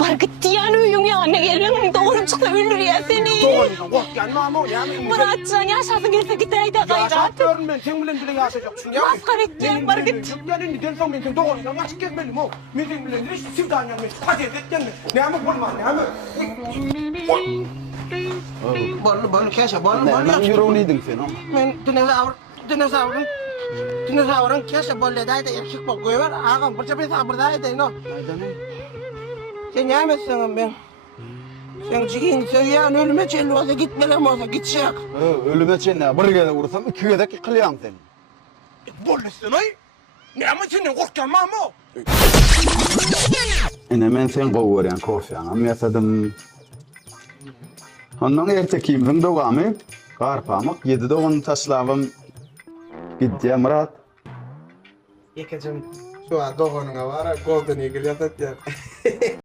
Var gitti yani uyum ya ne gelin doğru çıktı öldür ya seni. Doğru korkyan mamo ya. Muratcan yaşasın gelse giteydi Yaşap gayret. görün ben sen bilen bile yaşayacaksın ya. Maskara etken var git. Gelin telefon ben sen doğru ya açık gelmedim o. Müzik bilen hiç sivdan yanmış. Hadi etken mi? Ne ama bulma ne ama. Bolu keşe bolu. Ben yüreğiniydin sen ama. Ben dinozavrın keşe bolledaydı eksik bol koyuyor. Ağam bir çapı sabırdaydı no. Sen yemezsin ben. Sen çıkın sen ya ölüme çelli olsa gitmelem olsa gidecek. Ölüme çenne bir kere vursam iki kere de kılyam seni. Bollesin ay. Ne ama senin korktan mamo. Men sen goworen korsan am yasadım. Ondan ertekiyim dogamy. Garpamak 7'de onu taşlavım. Gitti Murat. Yekecim şu an doğanına var. Golden Eagle yatat ya.